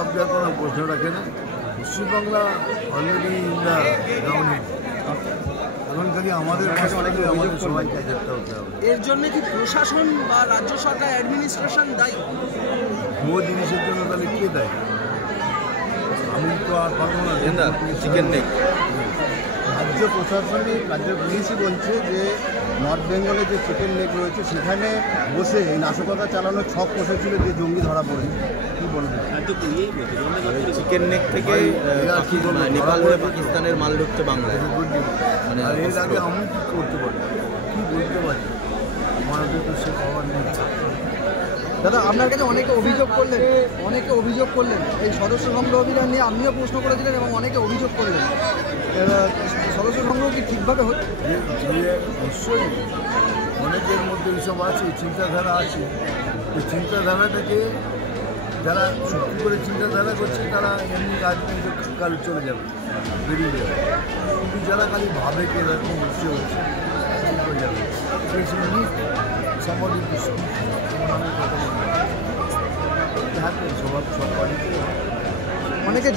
জবাব দেওয়ার কোনো প্রশ্ন রাখে না। Paschimbangla already in the downhill. এখন খালি আমাদের কাছে অনেকে আমাদের সবাই কাজেরটা হতে হবে। এর জন্য কি প্রশাসন বা রাজ্য সরকার অ্যাডমিনিস্ট্রেশন দায়ী? ভুয়ো জিনিসের জন্য তাহলে কে দেয়? আমি তো আর পারবো না। চিকেন নেক রাজ্য প্রশাসনিক রাজ্য পুলিশই বলছে যে নর্থ বেঙ্গলে যে চিকেন নেক রয়েছে সেখানে বসে এই নাশকতা চালানোর ছক কষেছিল যে জঙ্গি ধরা পড়েছে। কী বলবেন? চিকেন নেক থেকে নেপাল হয়ে পাকিস্তানের মাল ঢুকছে বাংলায়। মানে এর আগে আমি কী করতে পারি, কী বলতে পারি? আমার তো সে খবর নেই। দাদা, আপনার কাছে অনেকে অভিযোগ করলেন এই সদস্য সংগ্রহ অভিযান নিয়ে। আপনিও প্রশ্ন করেছিলেন এবং অনেকে অভিযোগ করলেন। সদস্য সংগ্রহ কি ঠিকভাবে হচ্ছে? নিশ্চয়ই অনেকের মধ্যে এইসব আছে, চিন্তাধারা আছে। ওই চিন্তাধারাটাকে যারা সত্যি করে চিন্তাধারা করছে তারা এমনি রাজনৈতিক কাল চলে যাবে, বেরিয়ে যাবে। কিন্তু যারা খালি ভাবে কে এরকম বসে হচ্ছে চলে যাবে। সম্বন্ধে স্বভাব সব বাড়িতে অনেকে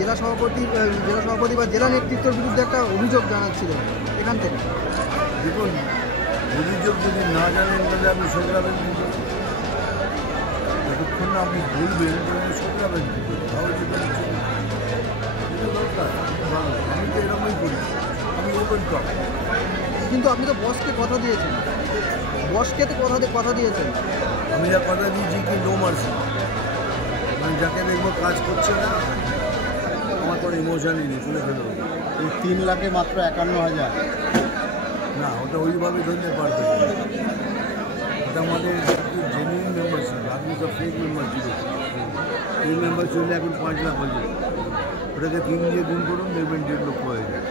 জেলা সভাপতি বা জেলা নেতৃত্বের বিরুদ্ধে একটা অভিযোগ জানাচ্ছিলেন এখান থেকে। দেখুন, অভিযোগ যদি না জানেন তাহলে আপনি শোধরাবেন কিন্তু। যতক্ষণ না আপনি বলবেন আপনি শোধরাবেন কিন্তু। দরকার আমি তো এরকমই করি, আমি ওপেন টক। কিন্তু আপনি তো বসকে কথা দিয়েছেন, কথা দিয়েছেন। আমি যা কথা দিয়েছি কি নো মার্সি। আমি যাকে দেখবো কাজ করছে না, আমার কোনো ইমোশনই নেই, চলে ফেলো। এই 3 লাখে মাত্র 51,000 না, ওটা ওইভাবে ধরতে পারবে। ওটা আমাদের জেনুইন মেম্বারশিপ। আপনি সব ফেক মেম্বারশিপ। এই মেম্বারশিপ হলে এখন 5 লাখ হয়ে যায়। ওটাকে 3 দিয়ে গুণ করুন, দেখবেন 1.5 লক্ষ হয়ে যায়।